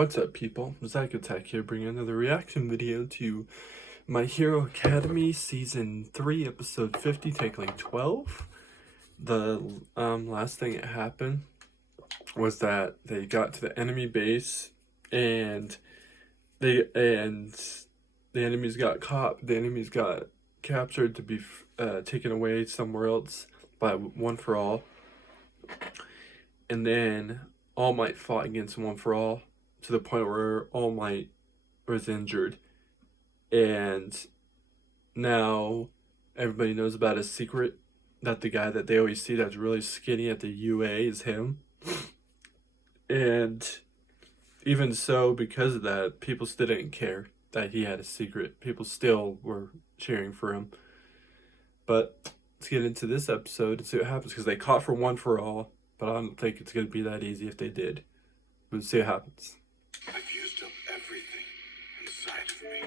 What's up, people? Zach Attack here, bringing another reaction video to My Hero Academy Season 3, Episode 50, Tackling 12. The last thing that happened was that they got to the enemy base, and the enemies got caught. The enemies got captured to be taken away somewhere else by One For All. And then All Might fought against One For All, to the point where All Might was injured. And now everybody knows about his secret, that the guy that they always see that's really skinny at the UA is him. And even so, because of that, people still didn't care that he had a secret. People still were cheering for him. But let's get into this episode and see what happens, because they caught for One For All, but I don't think it's going to be that easy if they did. We'll see what happens. I've used up everything inside of me.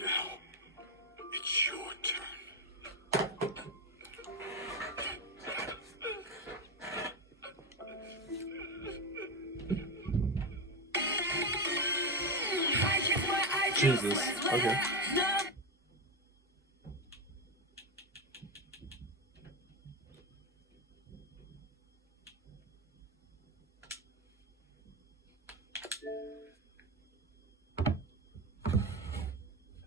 Now, it's your turn. Jesus. Okay.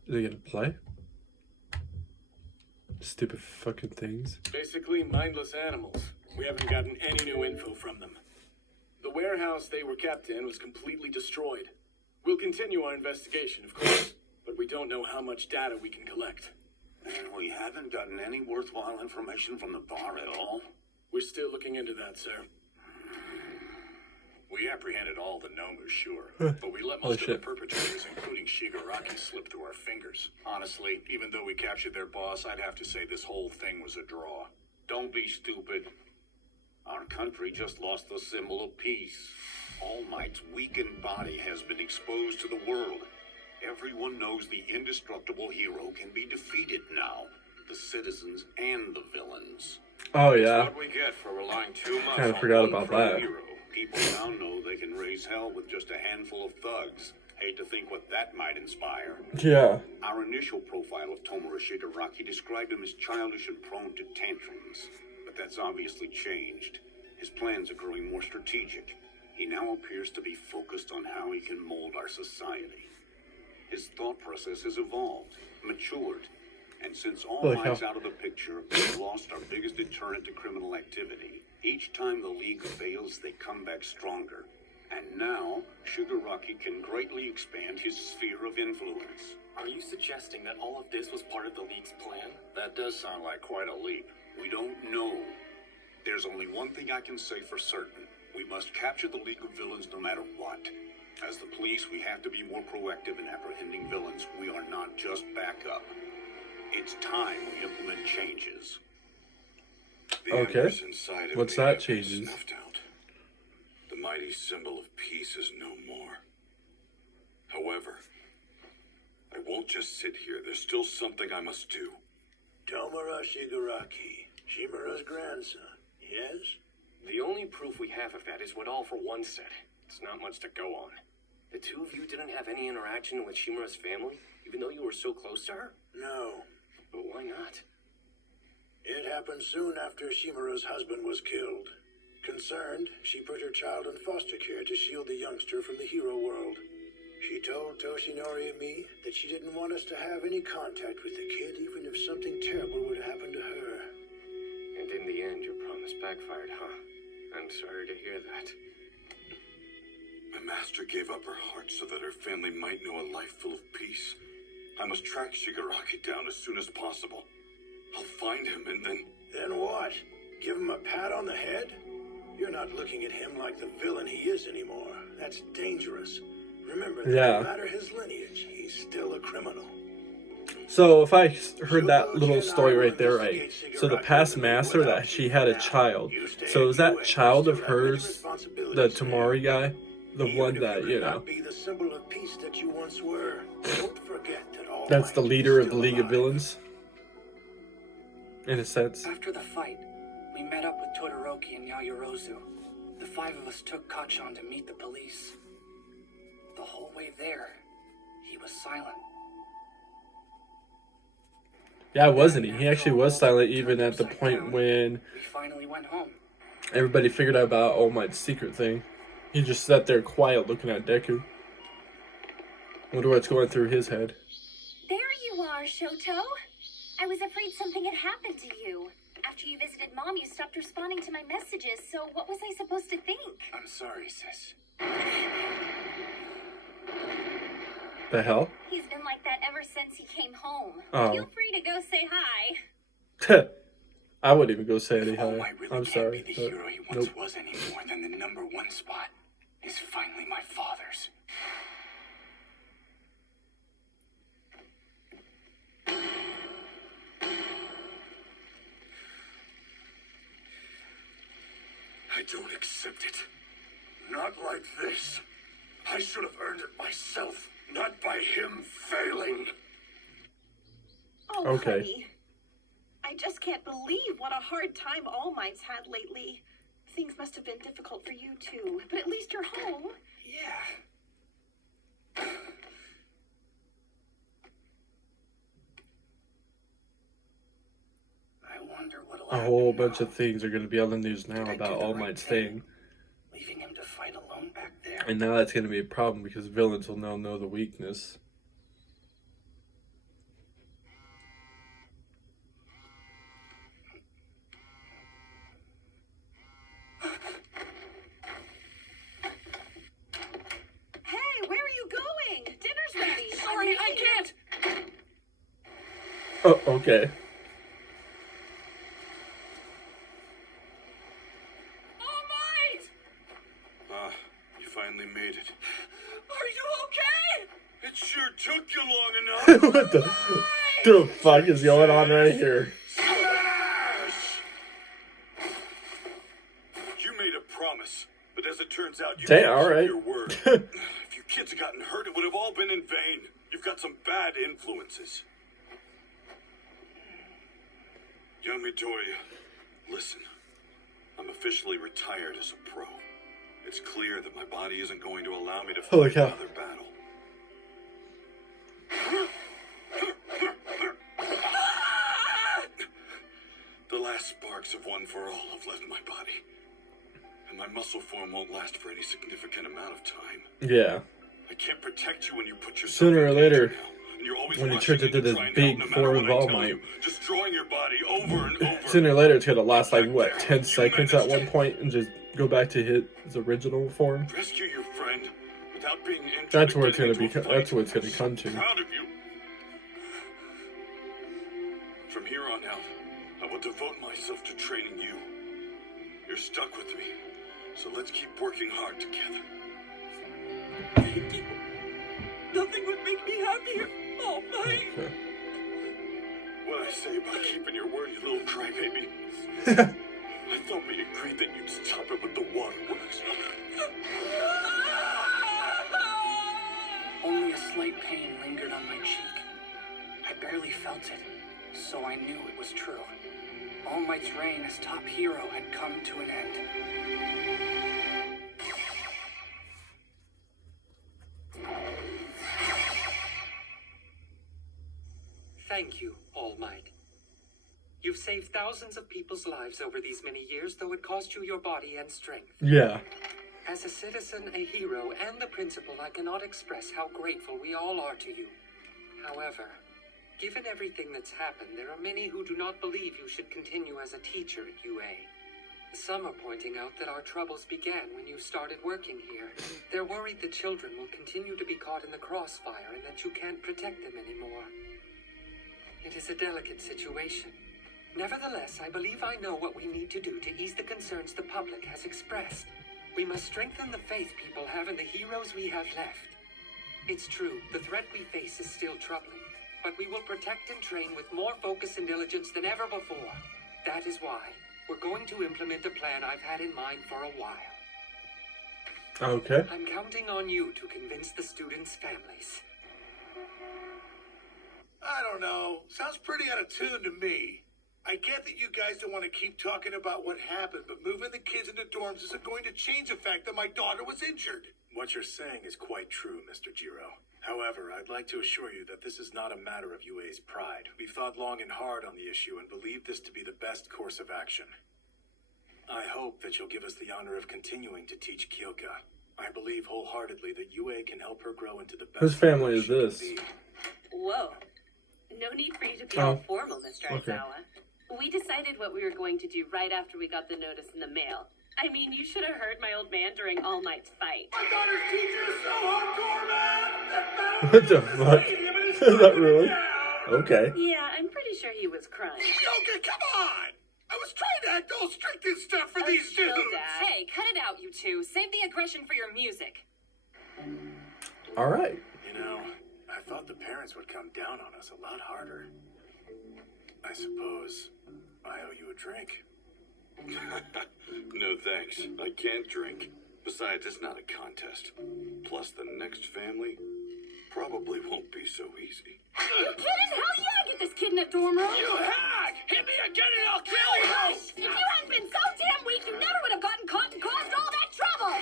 Are they gonna play? Stupid fucking things. Basically mindless animals. We haven't gotten any new info from them. The warehouse they were kept in was completely destroyed. We'll continue our investigation, of course, but we don't know how much data we can collect. And we haven't gotten any worthwhile information from the bar at all. We're still looking into that, sir. We apprehended all the Nomus, sure, but we let most of the perpetrators, including Shigaraki, slip through our fingers. Honestly, even though we captured their boss, I'd have to say this whole thing was a draw. Don't be stupid. Our country just lost the symbol of peace. All Might's weakened body has been exposed to the world. Everyone knows the indestructible hero can be defeated now. The citizens and the villains. Oh yeah. That's what we get for relying too much Kinda on forgot one about pro that. hero. People now know they can raise hell with just a handful of thugs. Hate to think what that might inspire. Yeah. Our initial profile of Tomura Shigaraki described him as childish and prone to tantrums. But that's obviously changed. His plans are growing more strategic. He now appears to be focused on how he can mold our society. His thought process has evolved, matured, and since All Might's out of the picture, we've lost our biggest deterrent to criminal activity. Each time the League fails, they come back stronger. And now, Shigaraki can greatly expand his sphere of influence. Are you suggesting that all of this was part of the League's plan? That does sound like quite a leap. We don't know. There's only one thing I can say for certain. We must capture the League of Villains no matter what. As the police, we have to be more proactive in apprehending villains. We are not just backup. It's time we implement changes. The Okay. embers inside of What's me that have been changes? snuffed out. The mighty symbol of peace is no more. However, I won't just sit here. There's still something I must do. Tomura Shigaraki, Shimura's grandson, yes? The only proof we have of that is what All For One said. It's not much to go on. The two of you didn't have any interaction with Shimura's family, even though you were so close to her? No. But why not? It happened soon after Shimura's husband was killed. Concerned, she put her child in foster care to shield the youngster from the hero world. She told Toshinori and me that she didn't want us to have any contact with the kid, even if something terrible would happen to her. And in the end, your promise backfired, huh? I'm sorry to hear that. My master gave up her heart so that her family might know a life full of peace. I must track Shigaraki down as soon as possible. I'll find him and then... Then what? Give him a pat on the head? You're not looking at him like the villain he is anymore. That's dangerous. Remember that no matter his lineage, he's still a criminal. So if I heard that little story right there, right? So the past master, that she had a child. So is that child of hers, the Tamari guy? The one that, you know, Be the symbol of peace that you once were. Don't forget that all that's the Might is leader of the still League of alive. Villains, in a sense. After the fight, we We met up with Todoroki and Yayorozu. The 5 of us took Kachan to meet the police. The whole way there, he was silent. Yeah, wasn't he? He actually was silent even at the point when We finally went home. everybody figured out about All Might's secret thing. He just sat there quiet looking at Deku. Wonder what's going through his head. There you are, Shoto. I was afraid something had happened to you. After you visited Mom, you stopped responding to my messages, so what was I supposed to think? I'm sorry, sis. The hell? He's been like that ever since he came home. Oh. Feel free to go say hi. I wouldn't even go say any All hi. Might really I'm can't sorry. be the hero he once Nope. was anymore, then the #1 spot is finally my father's. I don't accept it. Not like this. I should have earned it myself, not by him failing. Oh, Okay. honey. I just can't believe what a hard time All Might's had lately. Things must have been difficult for you too, but at least you're home. Yeah. I wonder what'll A happen whole now. bunch of things are going to be on the news now Did I do about the All right Might's thing. Leaving him to fight alone back there. And now that's going to be a problem because villains will now know the weakness. Hey, where are you going? Dinner's ready. Sorry, I can't! Oh, okay. All Might! Ah, you finally made it. Are you okay? It sure took you long enough. What the fuck is going on right here? Smash! You made a promise, but as it turns out, you Damn, didn't all keep right. your word. If you kids had gotten hurt, it would have all been in vain. You've got some bad influences. Young Midoriya, listen. I'm officially retired as a pro. It's clear that my body isn't going to allow me to Holy fight cow. another battle. The last sparks of One for All have left my body. And my muscle form won't last for any significant amount of time. Yeah. I can't protect you when you put yourself Sooner or in later, danger now, and you're always when he rushing turns in into to this try and big help no matter form what of I All tell Might. you, destroying your body over and over. Sooner or later, it's going to last like, Back what, there, 10 you seconds at one managed point and just go back to his original form? Rescue your friend without being injured. That's and where it's getting gonna into a be- fight. that's what it's gonna I'm so come to. Proud of you. From here on out, I will devote myself to training you. You're stuck with me, so let's keep working hard together. Thank you. Nothing would make me happier. All Might. Okay. What I say about keeping your word, you little crybaby. I thought we agreed that you'd stop it with the waterworks. Only a slight pain lingered on my cheek. I barely felt it, so I knew it was true. All Might's reign as top hero had come to an end. Thank you, All Might. You've saved thousands of people's lives over these many years, though it cost you your body and strength. Yeah. As a citizen, a hero, and the principal, I cannot express how grateful we all are to you. However, given everything that's happened, there are many who do not believe you should continue as a teacher at UA. Some are pointing out that our troubles began when you started working here. They're worried the children will continue to be caught in the crossfire and that you can't protect them anymore. It is a delicate situation. Nevertheless, I believe I know what we need to do to ease the concerns the public has expressed. We must strengthen the faith people have in the heroes we have left. It's true, the threat we face is still troubling, but we will protect and train with more focus and diligence than ever before. That is why we're going to implement a plan I've had in mind for a while. Okay. I'm counting on you to convince the students' families. I don't know. Sounds pretty out of tune to me. I get that you guys don't want to keep talking about what happened, but moving the kids into dorms isn't going to change the fact that my daughter was injured. What you're saying is quite true, Mr. Jiro. However, I'd like to assure you that this is not a matter of UA's pride. We've thought long and hard on the issue and believe this to be the best course of action. I hope that you'll give us the honor of continuing to teach Kyoka. I believe wholeheartedly that UA can help her grow into the best. Whose family is she can this? be. Whoa. No need for you to be Oh. all formal, Mr. Okay. Aizawa. We decided what we were going to do right after we got the notice in the mail. I mean, you should have heard my old man during All Might's fight. My daughter's teacher is so hardcore, man! What the fuck? Is that really? Okay. Yeah, I'm pretty sure he was crying. Okay, come on! I was trying to act all strict and stuff for these Chill, dudes! Dad. Hey, cut it out, you two. Save the aggression for your music. All right. You know, I thought the parents would come down on us a lot harder. I suppose I owe you a drink. No thanks. I can't drink. Besides, it's not a contest. Plus, the next family probably won't be so easy. You kidding? Hell yeah, get this kid in a dorm room. You hack! Hit me again and I'll kill you! Hush! If you hadn't been so damn weak, you never would have gotten caught and caused all that trouble.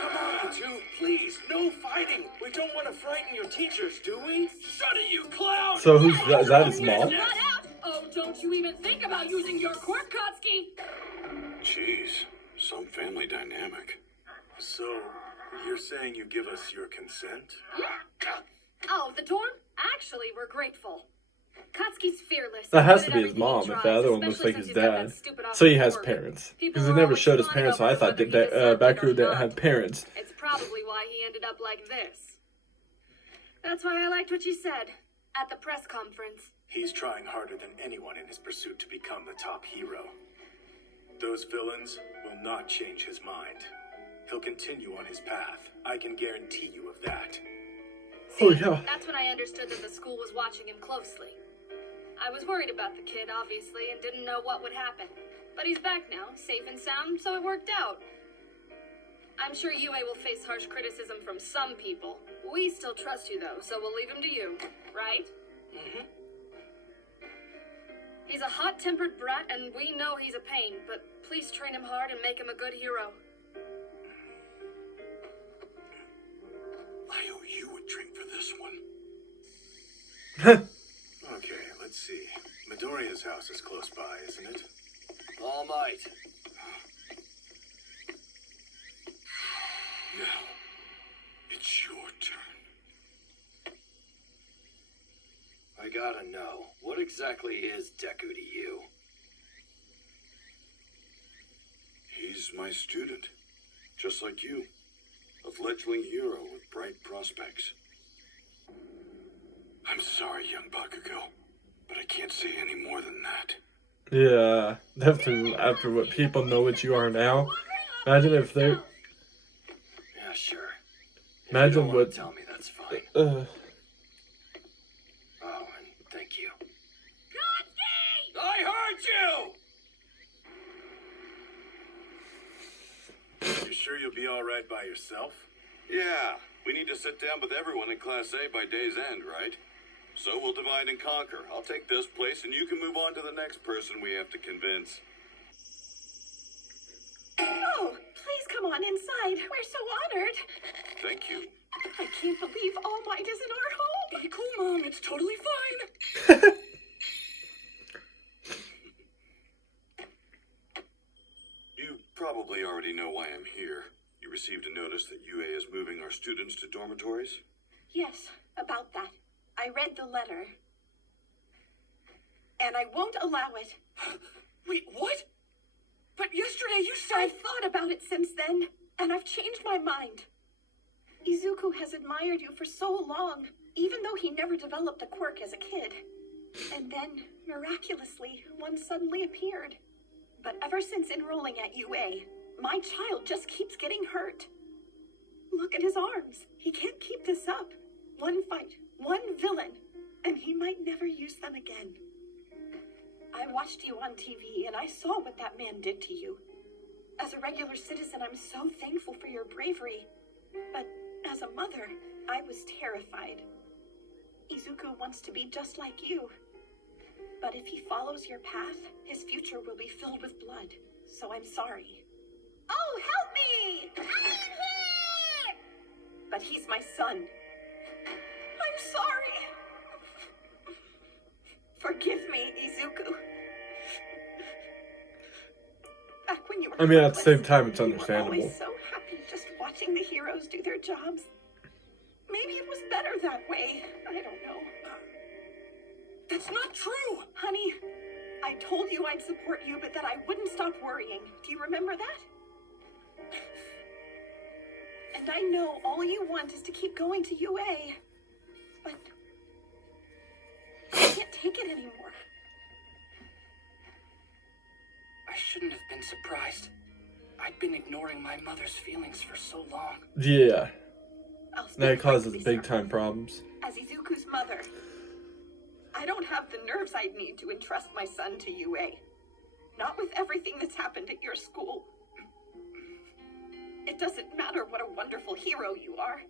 Come on, you two, please. No fighting. We don't want to frighten your teachers, do we? Shut it, you clown! So who's that? Is that his mom? Not out. Oh, don't you even think about using your quirk, Kotsky. Jeez, some family dynamic. So, you're saying you give us your consent? Oh, the dorm? Actually, we're grateful. Kotsky's fearless. That has Good to at be his everything he mom if tries, the other one looks especially like his since he's got that dad. stupid office So he has work. parents. People Because he are never always showed his fawning parents, so over I thought whether that he deserved it or Bakuru didn't not. have parents. It's probably why he ended up like this. That's why I liked what you said at the press conference. He's trying harder than anyone in his pursuit to become the top hero. Those villains will not change his mind. He'll continue on his path. I can guarantee you of that. Oh yeah. That's when I understood that the school was watching him closely. I was worried about the kid, obviously, and didn't know what would happen. But he's back now, safe and sound, so it worked out. I'm sure UA will face harsh criticism from some people. We still trust you, though, so we'll leave him to you, right? Mm-hmm. He's a hot-tempered brat, and we know he's a pain, but please train him hard and make him a good hero. I owe you a drink for this one. Okay, let's see. Midoriya's house is close by, isn't it? All Might. Now, it's your turn. I gotta know, what exactly is Deku to you? He's my student, just like you. A fledgling hero with bright prospects. I'm sorry, young Bakugo, but I can't say any more than that. Yeah. After what people know what you are now. Imagine if they. Yeah, sure. If Imagine you don't wanna what. tell me, that's fine. Uh, Oh, and thank you. I heard you! You sure you'll be alright by yourself? Yeah, we need to sit down with everyone in Class A by day's end, right? So we'll divide and conquer. I'll take this place and you can move on to the next person we have to convince. Oh, please come on inside. We're so honored. Thank you. I can't believe All Might is in our home. Be cool, Mom. It's totally fine. You probably already know why I'm here. You received a notice that UA is moving our students to dormitories? Yes, about that. I read the letter. And I won't allow it. Wait, what? But yesterday you said... I've thought about it since then, and I've changed my mind. Izuku has admired you for so long, even though he never developed a quirk as a kid. And then, miraculously, one suddenly appeared. But ever since enrolling at UA, my child just keeps getting hurt. Look at his arms. He can't keep this up. One fight, one villain, and he might never use them again. I watched you on TV, and I saw what that man did to you. As a regular citizen, I'm so thankful for your bravery. But as a mother, I was terrified. Izuku wants to be just like you. But if he follows your path, his future will be filled with blood. So I'm sorry. Oh, help me! I'm here! But he's my son. I'm sorry. Forgive me, Izuku. Back when you were I mean, at the same helpless, time, it's you were understandable. always so happy just watching the heroes do their jobs. Maybe it was better that way. I don't know. That's not true! Honey, I told you I'd support you, but that I wouldn't stop worrying. Do you remember that? And I know all you want is to keep going to UA. But I can't take it anymore. I shouldn't have been surprised. I'd been ignoring my mother's feelings for so long. Yeah. I'll speak That causes frankly, big sir. time problems. As Izuku's mother, I don't have the nerves I'd need to entrust my son to UA. Not with everything that's happened at your school. It doesn't matter what a wonderful hero you are.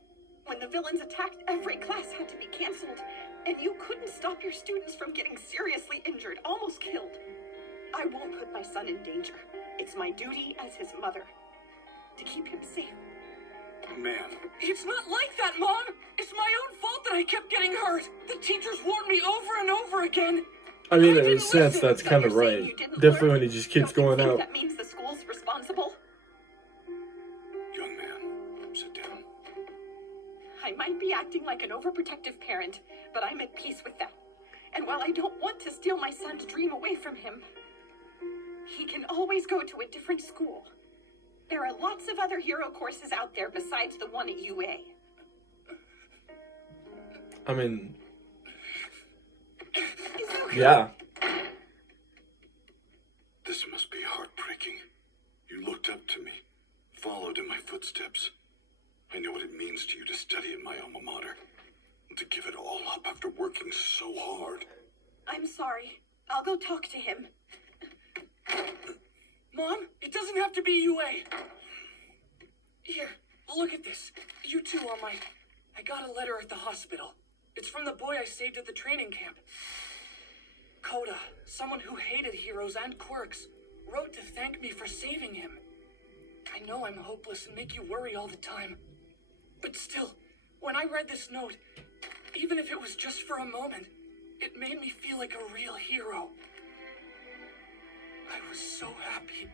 When the villains attacked, every class had to be canceled, and you couldn't stop your students from getting seriously injured, almost killed. I won't put my son in danger. It's my duty as his mother to keep him safe. Ma'am, It's not like that, Mom! It's my own fault that I kept getting hurt! The teachers warned me over and over again! I mean, in a didn't sense, listen. that's So kind you're of saying right. you didn't Definitely learn? when he just keeps Don't you going think out. that means the school's responsible? Young man, sit down. I might be acting like an overprotective parent, but I'm at peace with that. And while I don't want to steal my son's dream away from him, he can always go to a different school. There are lots of other hero courses out there besides the one at UA. I mean, Izuku. yeah. This must be heartbreaking. You looked up to me, followed in my footsteps. I know what it means to you to study at my alma mater, and to give it all up after working so hard. I'm sorry. I'll go talk to him. Mom, it doesn't have to be UA. Here, look at this. You too, All Might. I got a letter at the hospital. It's from the boy I saved at the training camp. Koda, someone who hated heroes and quirks, wrote to thank me for saving him. I know I'm hopeless and make you worry all the time. But still, when I read this note, even if it was just for a moment, it made me feel like a real hero. I was so happy.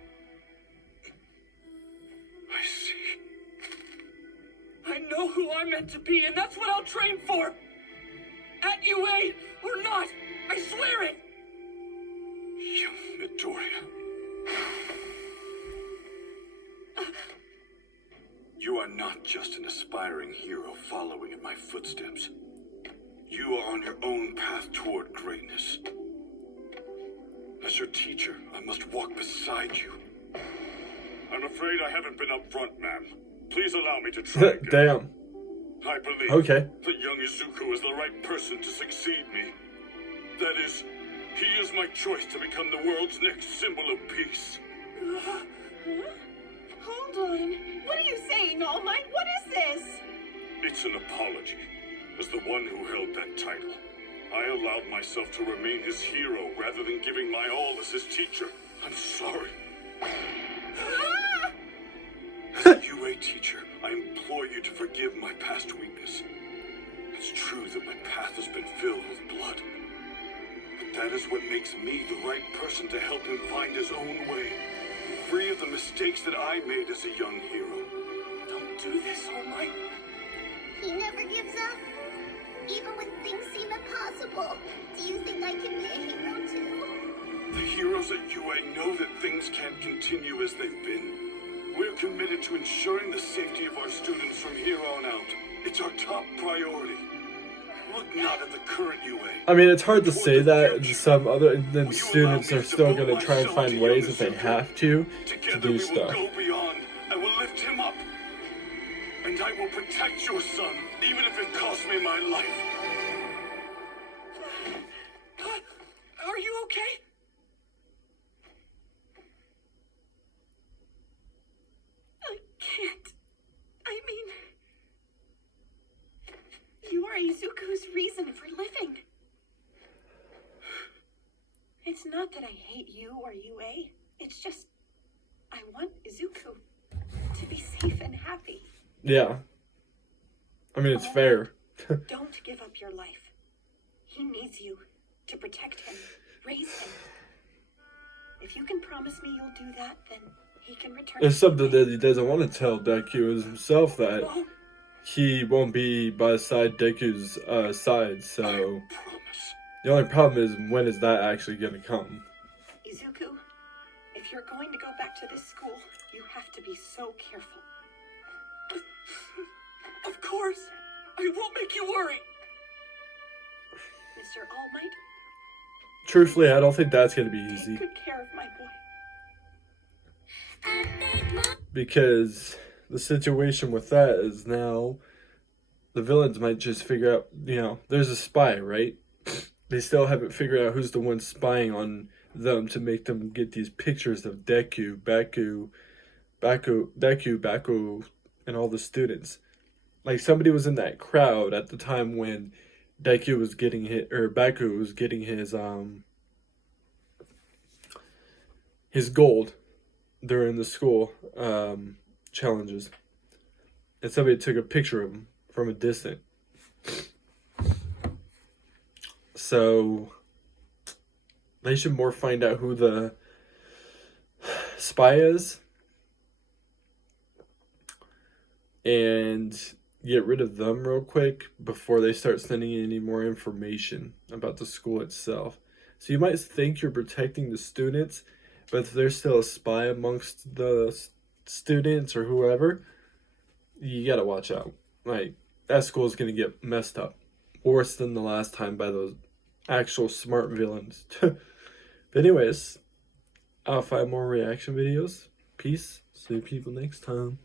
I see. I know who I'm meant to be, and that's what I'll train for! At UA or not, I swear it! Young Midoriya. You are not just an aspiring hero following in my footsteps. You are on your own path toward greatness. As your teacher, I must walk beside you. I'm afraid I haven't been upfront, ma'am. Please allow me to try again. Damn. I believe Okay. that young Izuku is the right person to succeed me. That is, he is my choice to become the world's next symbol of peace. Huh? Hold on. What are you saying, All Might? What is this? It's an apology. As the one who held that title, I allowed myself to remain his hero rather than giving my all as his teacher. I'm sorry. As a UA teacher, I implore you to forgive my past weakness. It's true that my path has been filled with blood. But that is what makes me the right person to help him find his own way, free of the mistakes that I made as a young hero. Don't do this, All Might. He never gives up, even when things seem impossible. Do you think I can be a hero too? The heroes at UA know that things can't continue as they've been. We're committed to ensuring the safety of our students from here on out. It's our top priority. Look not at the current UA. I mean, it's hard to say that. Some other then students are still going to try and find ways if they have to Together do we will stuff. go beyond. I will lift him up. And I will protect your son, even if it costs me my life. Are you okay? I can't. I mean, you are Izuku's reason for living. It's not that I hate you or UA. It's just, I want Izuku to be safe and happy. Yeah. I mean, it's fair. Don't give up your life. He needs you to protect him, raise him. If you can promise me you'll do that, then he can return. It's something that he doesn't want to tell Deku is himself, that he won't be by his side Deku's side, so the only problem is, when is that actually going to come? Izuku, if you're going to go back to this school, you have to be so careful. Of course! I won't make you worry! Mr. All Might, Truthfully, I don't think that's going to be easy. take good care of my boy. Because the situation with that is now the villains might just figure out, there's a spy, right? They still haven't figured out who's the one spying on them to make them get these pictures of Baku, and all the students. Like, somebody was in that crowd at the time when Baku was getting his gold during the school challenges, and somebody took a picture of him from a distance. So they should more find out who the spy is and get rid of them real quick before they start sending any more information about the school itself. So you might think you're protecting the students, but if there's still a spy amongst the students or whoever, you gotta watch out. Like, that school's gonna get messed up worse than the last time by those actual smart villains. But anyways, I'll find more reaction videos. Peace. See you people next time.